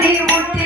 你一部